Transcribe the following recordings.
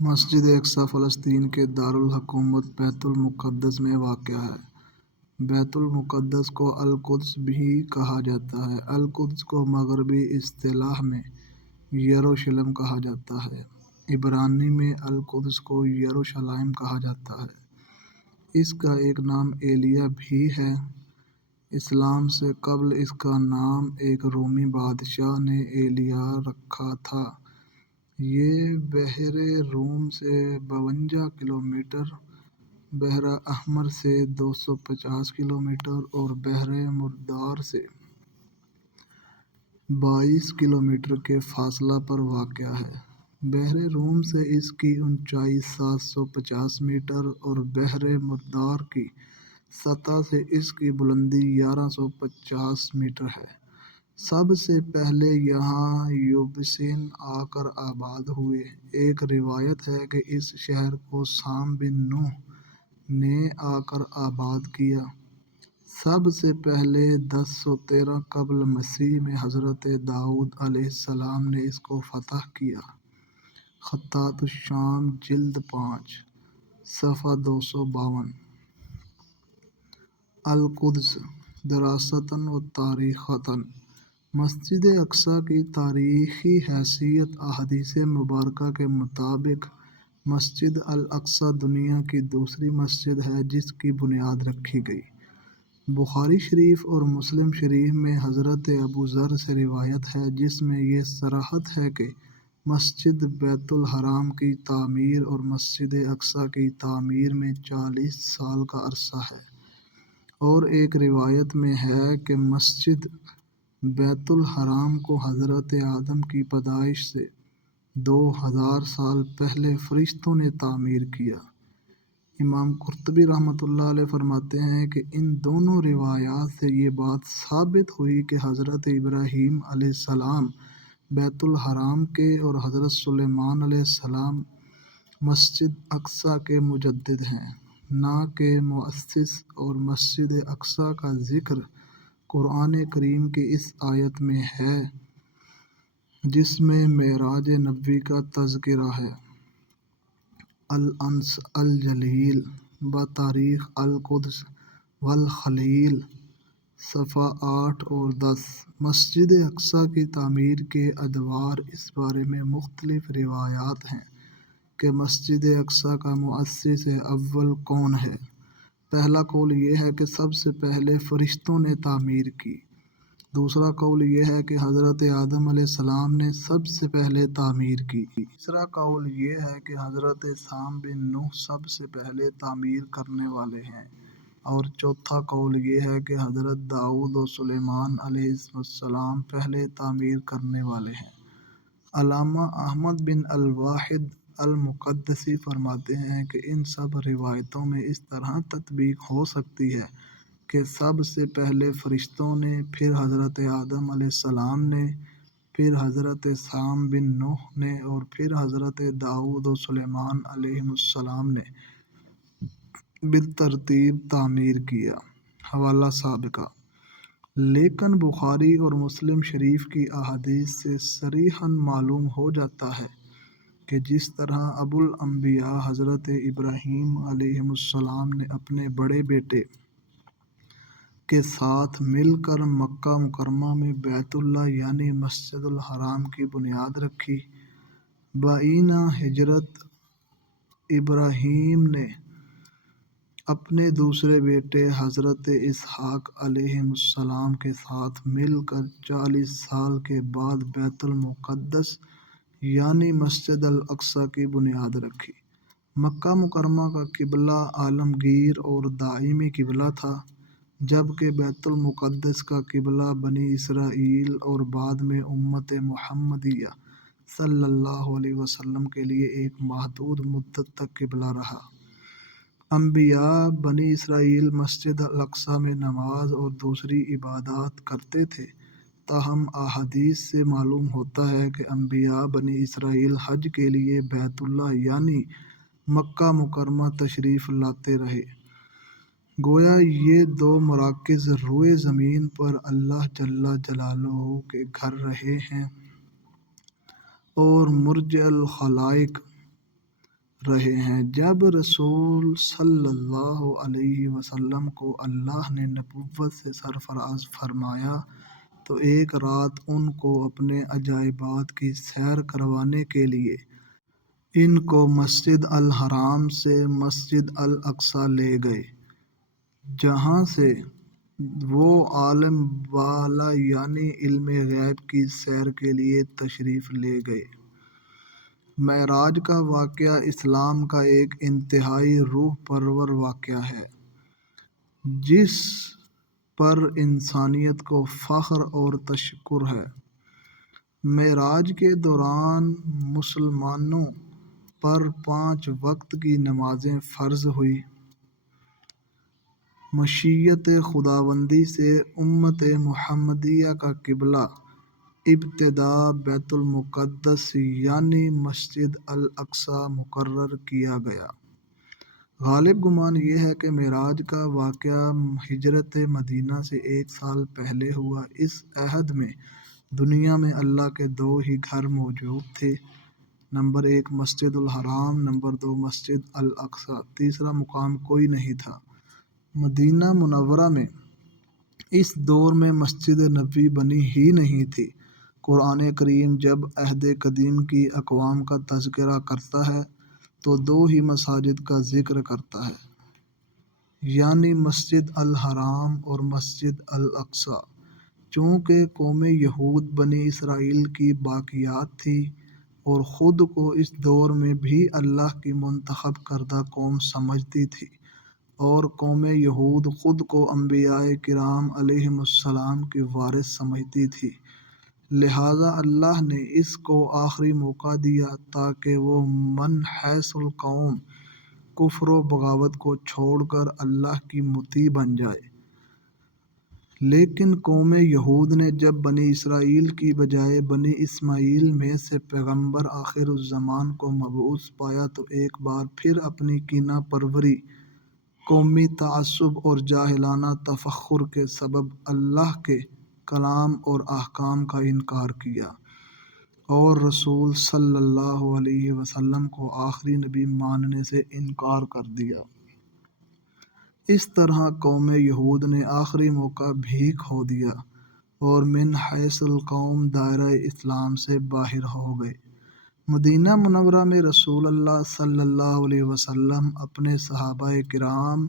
مسجد اقصی فلسطین کے دارالحکومت بیت المقدس میں واقع ہے۔ بیت المقدس کو القدس بھی کہا جاتا ہے۔ القدس کو مغربی اصطلاح میں یروشلم کہا جاتا ہے۔ عبرانی میں القدس کو یروشلائم کہا جاتا ہے۔ اس کا ایک نام ایلیا بھی ہے۔ اسلام سے قبل اس کا نام ایک رومی بادشاہ نے ایلیا رکھا تھا۔ یہ بحیرہ روم سے 52 کلومیٹر، بحیرہ احمر سے 250 کلومیٹر اور بحر مردار سے 22 کلومیٹر کے فاصلہ پر واقع ہے۔ بحر روم سے اس کی اونچائی 750 میٹر اور بحر مردار کی سطح سے اس کی بلندی 1150 میٹر ہے۔ سب سے پہلے یہاں یبوسین آ کر آباد ہوئے۔ ایک روایت ہے کہ اس شہر کو سام بن نوح نے آ کر آباد کیا۔ سب سے پہلے 1013 قبل مسیح میں حضرت داؤد علیہ السلام نے اس کو فتح کیا۔ خطوط الشام جلد 5 صفحہ 252۔ القدس دراستاً و تاریخاً۔ مسجد اقصی کی تاریخی حیثیت احادیث مبارکہ کے مطابق مسجد الاقصی دنیا کی دوسری مسجد ہے جس کی بنیاد رکھی گئی۔ بخاری شریف اور مسلم شریف میں حضرت ابو ذر سے روایت ہے جس میں یہ صراحت ہے کہ مسجد بیت الحرام کی تعمیر اور مسجد اقصی کی تعمیر میں 40 سال کا عرصہ ہے، اور ایک روایت میں ہے کہ مسجد بیت الحرام کو حضرت آدم کی پیدائش سے 2000 سال پہلے فرشتوں نے تعمیر کیا۔ امام قرطبی رحمۃ اللہ علیہ فرماتے ہیں کہ ان دونوں روایات سے یہ بات ثابت ہوئی کہ حضرت ابراہیم علیہ السلام بیت الحرام کے اور حضرت سلیمان علیہ السلام مسجد اقصی کے مجدد ہیں، نہ کہ مؤسس۔ اور مسجد اقصی کا ذکر قرآن کریم کی اس آیت میں ہے جس میں معراج نبوی کا تذکرہ ہے۔ الانس الجلیل بتاریخ القدس والخلیل صفحہ 8 اور 10۔ مسجد اقصی کی تعمیر کے ادوار۔ اس بارے میں مختلف روایات ہیں کہ مسجد اقصی کا مؤسس اول کون ہے۔ پہلا قول یہ ہے کہ سب سے پہلے فرشتوں نے تعمیر کی۔ دوسرا قول یہ ہے کہ حضرت آدم علیہ السلام نے سب سے پہلے تعمیر کی۔ تیسرا قول یہ ہے کہ حضرت سام بن نوح سب سے پہلے تعمیر کرنے والے ہیں، اور چوتھا قول یہ ہے کہ حضرت داؤد و سلیمان علیہ السلام پہلے تعمیر کرنے والے ہیں۔ علامہ احمد بن الواحد المقدسی فرماتے ہیں کہ ان سب روایتوں میں اس طرح تطبیق ہو سکتی ہے کہ سب سے پہلے فرشتوں نے، پھر حضرت آدم علیہ السلام نے، پھر حضرت سام بن نوح نے اور پھر حضرت داؤد و سلیمان علیہ السلام نے بالترتیب تعمیر کیا۔ حوالہ سابقہ۔ لیکن بخاری اور مسلم شریف کی احادیث سے صریحاً معلوم ہو جاتا ہے کہ جس طرح ابو الانبیاء حضرت ابراہیم علیہ السلام نے اپنے بڑے بیٹے کے ساتھ مل کر مکہ مکرمہ میں بیت اللہ یعنی مسجد الحرام کی بنیاد رکھی، بائیں ہجرت ابراہیم نے اپنے دوسرے بیٹے حضرت اسحاق علیہ السلام کے ساتھ مل کر 40 سال کے بعد بیت المقدس یعنی مسجد الاقصی کی بنیاد رکھی۔ مکہ مکرمہ کا قبلہ عالمگیر اور دائمی قبلہ تھا، جبکہ بیت المقدس کا قبلہ بنی اسرائیل اور بعد میں امت محمدیہ صلی اللہ علیہ وسلم کے لیے ایک محدود مدت تک قبلہ رہا۔ انبیاء بنی اسرائیل مسجد الاقصی میں نماز اور دوسری عبادات کرتے تھے، تاہم احادیث سے معلوم ہوتا ہے کہ انبیاء بنی اسرائیل حج کے لیے بیت اللہ یعنی مکہ مکرمہ تشریف لاتے رہے۔ گویا یہ دو مراکز روئے زمین پر اللہ جل جلالہ کے گھر رہے ہیں، اور مرجع الخلائق رہے ہیں۔ جب رسول صلی اللہ علیہ وسلم کو اللہ نے نبوت سے سرفراز فرمایا تو ایک رات ان کو اپنے عجائبات کی سیر کروانے کے لیے ان کو مسجد الحرام سے مسجد الاقصی لے گئے، جہاں سے وہ عالم بالا یعنی علم غیب کی سیر کے لیے تشریف لے گئے۔ معراج کا واقعہ اسلام کا ایک انتہائی روح پرور واقعہ ہے، جس پر انسانیت کو فخر اور تشکر ہے۔ معراج کے دوران مسلمانوں پر 5 وقت کی نمازیں فرض ہوئیں۔ مشیت خداوندی سے امت محمدیہ کا قبلہ ابتدا بیت المقدس یعنی مسجد الاقصی مقرر کیا گیا۔ غالب گمان یہ ہے کہ معراج کا واقعہ ہجرت مدینہ سے 1 سال پہلے ہوا۔ اس عہد میں دنیا میں اللہ کے 2 ہی گھر موجود تھے، نمبر 1 مسجد الحرام، نمبر 2 مسجد الاقصی، تیسرا مقام کوئی نہیں تھا۔ مدینہ منورہ میں اس دور میں مسجد نبوی بنی ہی نہیں تھی۔ قرآن کریم جب عہد قدیم کی اقوام کا تذکرہ کرتا ہے تو 2 ہی مساجد کا ذکر کرتا ہے، یعنی مسجد الحرام اور مسجد الاقصی۔ چونکہ قوم یہود بنی اسرائیل کی باقیات تھی اور خود کو اس دور میں بھی اللہ کی منتخب کردہ قوم سمجھتی تھی، اور قوم یہود خود کو انبیاء کرام علیہم السلام کی وارث سمجھتی تھی، لہٰذا اللہ نے اس کو آخری موقع دیا تاکہ وہ من حیث القوم کفر و بغاوت کو چھوڑ کر اللہ کی مطیع بن جائے۔ لیکن قوم یہود نے جب بنی اسرائیل کی بجائے بنی اسماعیل میں سے پیغمبر آخر الزمان کو مبعوث پایا تو ایک بار پھر اپنی کینہ پروری، قومی تعصب اور جاہلانہ تفخر کے سبب اللہ کے کلام اور احکام کا انکار کیا اور رسول صلی اللہ علیہ وسلم کو آخری نبی ماننے سے انکار کر دیا۔ اس طرح قوم یہود نے آخری موقع بھی کھو دیا اور من حیث القوم دائرہ اسلام سے باہر ہو گئے۔ مدینہ منورہ میں رسول اللہ صلی اللہ علیہ وسلم اپنے صحابہ کرام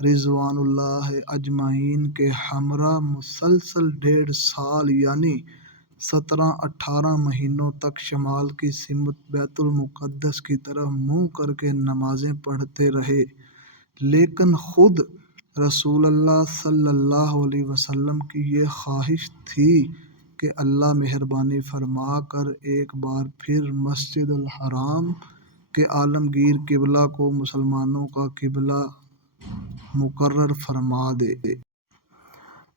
رضوان اللہ اجمعین کے ہمراہ مسلسل 1.5 سال یعنی 17-18 مہینوں تک شمال کی سمت بیت المقدس کی طرف منہ کر کے نمازیں پڑھتے رہے، لیکن خود رسول اللہ صلی اللہ علیہ وسلم کی یہ خواہش تھی کہ اللہ مہربانی فرما کر ایک بار پھر مسجد الحرام کے عالمگیر قبلہ کو مسلمانوں کا قبلہ مقرر فرما دے۔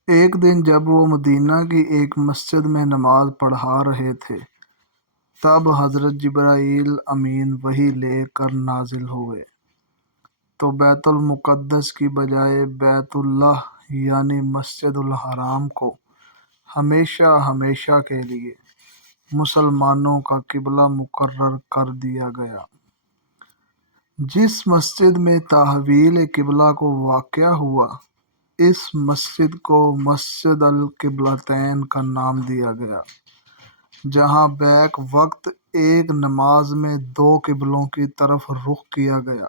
ایک دن جب وہ مدینہ کی ایک مسجد میں نماز پڑھا رہے تھے، تب حضرت جبرائیل امین وحی لے کر نازل ہوئے تو بیت المقدس کی بجائے بیت اللہ یعنی مسجد الحرام کو ہمیشہ ہمیشہ کے لیے مسلمانوں کا قبلہ مقرر کر دیا گیا۔ جس مسجد میں تحویل قبلہ کو واقع ہوا، اس مسجد کو مسجد القبلتین کا نام دیا گیا، جہاں بیک وقت ایک نماز میں 2 قبلوں کی طرف رخ کیا گیا۔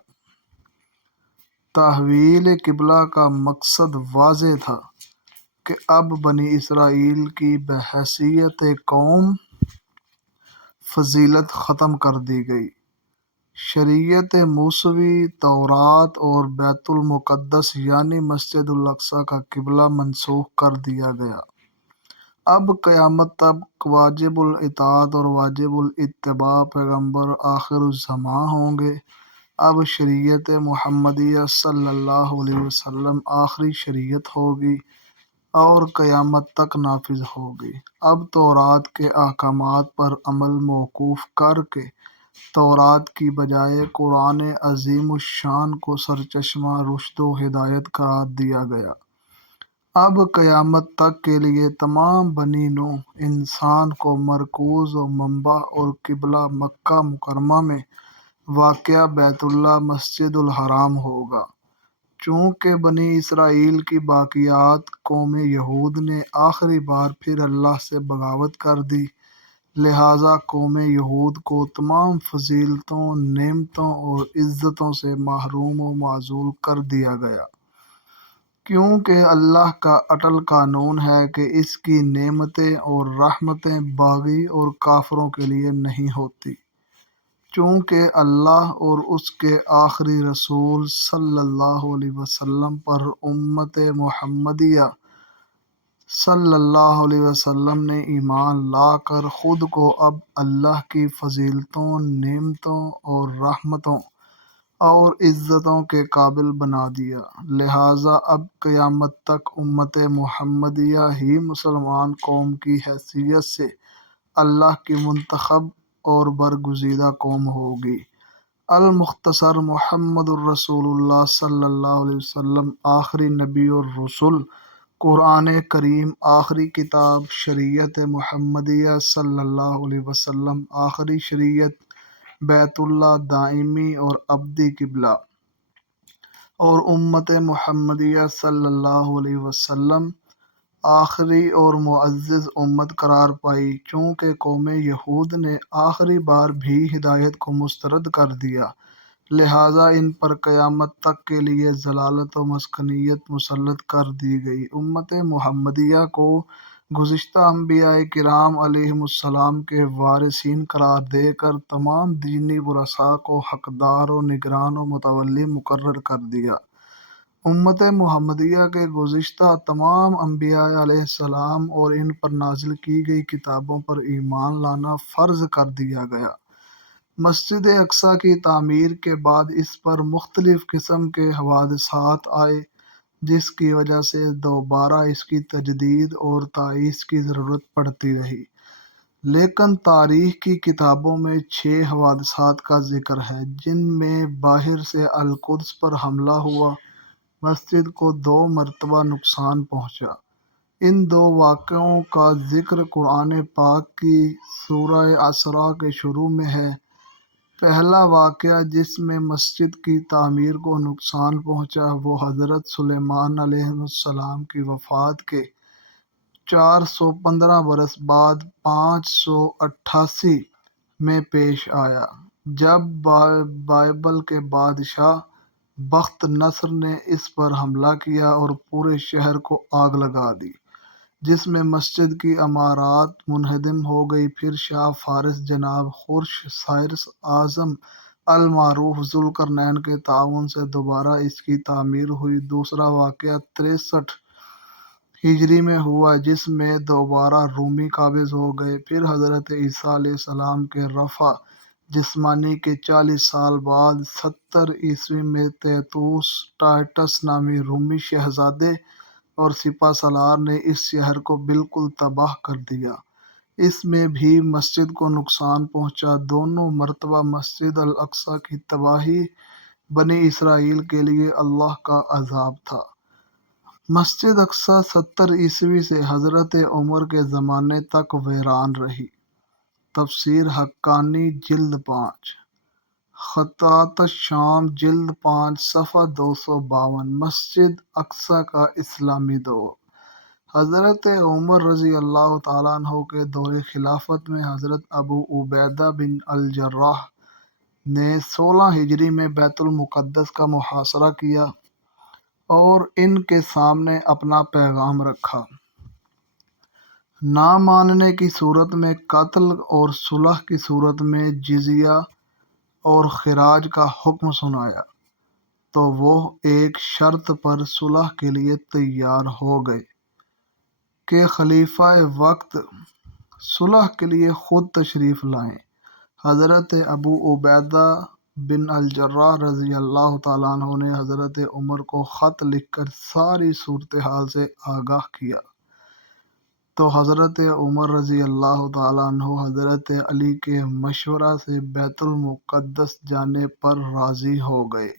تحویل قبلہ کا مقصد واضح تھا کہ اب بنی اسرائیل کی بحیثیت قوم فضیلت ختم کر دی گئی۔ شریعت موسوی، تورات اور بیت المقدس یعنی مسجد الاقصی کا قبلہ منسوخ کر دیا گیا۔ اب قیامت تک واجب الاطاعت اور واجب الاتباع پیغمبر آخر الزماں ہوں گے۔ اب شریعت محمدیہ صلی اللہ علیہ وسلم آخری شریعت ہوگی اور قیامت تک نافذ ہوگی۔ اب تورات کے احکامات پر عمل موقوف کر کے تورات کی بجائے قرآن عظیم الشان کو سرچشمہ رشد و ہدایت قرار دیا گیا۔ اب قیامت تک کے لیے تمام بنی نوع انسان کو مرکوز و منبع اور قبلہ مکہ مکرمہ میں واقعہ بیت اللہ مسجد الحرام ہوگا۔ چونکہ بنی اسرائیل کی باقیات قوم یہود نے آخری بار پھر اللہ سے بغاوت کر دی، لہٰذا قوم یہود کو تمام فضیلتوں، نعمتوں اور عزتوں سے محروم و معزول کر دیا گیا، کیونکہ اللہ کا اٹل قانون ہے کہ اس کی نعمتیں اور رحمتیں باغی اور کافروں کے لیے نہیں ہوتی۔ چونکہ اللہ اور اس کے آخری رسول صلی اللہ علیہ وسلم پر امت محمدیہ صلی اللہ علیہ وسلم نے ایمان لا کر خود کو اب اللہ کی فضیلتوں، نعمتوں اور رحمتوں اور عزتوں کے قابل بنا دیا، لہٰذا اب قیامت تک امت محمدیہ ہی مسلمان قوم کی حیثیت سے اللہ کی منتخب اور برگزیدہ قوم ہوگی۔ المختصر، محمد الرسول اللہ صلی اللہ علیہ وسلم آخری نبی اور رسول، قرآن کریم آخری کتاب، شریعت محمدیہ صلی اللہ علیہ وسلم آخری شریعت، بیت اللہ دائمی اور ابدی قبلہ، اور امت محمدیہ صلی اللہ علیہ وسلم آخری اور معزز امت قرار پائی۔ چونکہ قوم یہود نے آخری بار بھی ہدایت کو مسترد کر دیا، لہٰذا ان پر قیامت تک کے لیے ضلالت و مسکنیت مسلط کر دی گئی۔ امت محمدیہ کو گزشتہ انبیاء کرام علیہم السلام کے وارثین قرار دے کر تمام دینی ورثاء کو حقدار و نگران و متولی مقرر کر دیا۔ امت محمدیہ کے گزشتہ تمام انبیاء علیہ السلام اور ان پر نازل کی گئی کتابوں پر ایمان لانا فرض کر دیا گیا۔ مسجد اقصیٰ کی تعمیر کے بعد اس پر مختلف قسم کے حوادثات آئے، جس کی وجہ سے دوبارہ اس کی تجدید اور تعزیز کی ضرورت پڑتی رہی، لیکن تاریخ کی کتابوں میں 6 حوادثات کا ذکر ہے، جن میں باہر سے القدس پر حملہ ہوا، مسجد کو 2 مرتبہ نقصان پہنچا۔ ان 2 واقعوں کا ذکر قرآن پاک کی سورہ اسراء کے شروع میں ہے۔ پہلا واقعہ جس میں مسجد کی تعمیر کو نقصان پہنچا وہ حضرت سلیمان علیہ السلام کی وفات کے 415 برس بعد 588 میں پیش آیا، جب بابل کے بادشاہ بخت نصر نے اس پر حملہ کیا اور پورے شہر کو آگ لگا دی، جس میں مسجد کی عمارات منہدم ہو گئی۔ پھر شاہ فارس جناب خرش سائرس اعظم المعروف ذوالقرنین کے تعاون سے دوبارہ اس کی تعمیر ہوئی۔ دوسرا واقعہ 63 ہجری میں ہوا، جس میں دوبارہ رومی قابض ہو گئے۔ پھر حضرت عیسیٰ علیہ السلام کے رفع جسمانی کے 40 سال بعد 70 عیسوی میں تیتوس ٹائٹس نامی رومی شہزادے اور سپہ سالار نے اس شہر کو بالکل تباہ کر دیا۔ اس میں بھی مسجد کو نقصان پہنچا۔ دونوں مرتبہ مسجد الاقصیٰ کی تباہی بنی اسرائیل کے لیے اللہ کا عذاب تھا۔ مسجد اقصیٰ 70 عیسوی سے حضرت عمر کے زمانے تک ویران رہی۔ تفسیر حقانی جلد 5، خطاط الشام جلد 5 صفحہ 252۔ مسجد اقصیٰ کا اسلامی دور۔ حضرت عمر رضی اللہ تعالیٰ عنہ کے دور خلافت میں حضرت ابو عبیدہ بن الجراح نے 16 ہجری میں بیت المقدس کا محاصرہ کیا اور ان کے سامنے اپنا پیغام رکھا۔ نہ ماننے کی صورت میں قتل اور صلح کی صورت میں جزیہ اور خراج کا حکم سنایا، تو وہ ایک شرط پر صلح کے لیے تیار ہو گئے کہ خلیفہ وقت صلح کے لیے خود تشریف لائیں۔ حضرت ابو عبیدہ بن الجراح رضی اللہ تعالیٰ عنہ نے حضرت عمر کو خط لکھ کر ساری صورتحال سے آگاہ کیا، تو حضرت عمر رضی اللہ تعالیٰ عنہ حضرت علی کے مشورہ سے بیت المقدس جانے پر راضی ہو گئے۔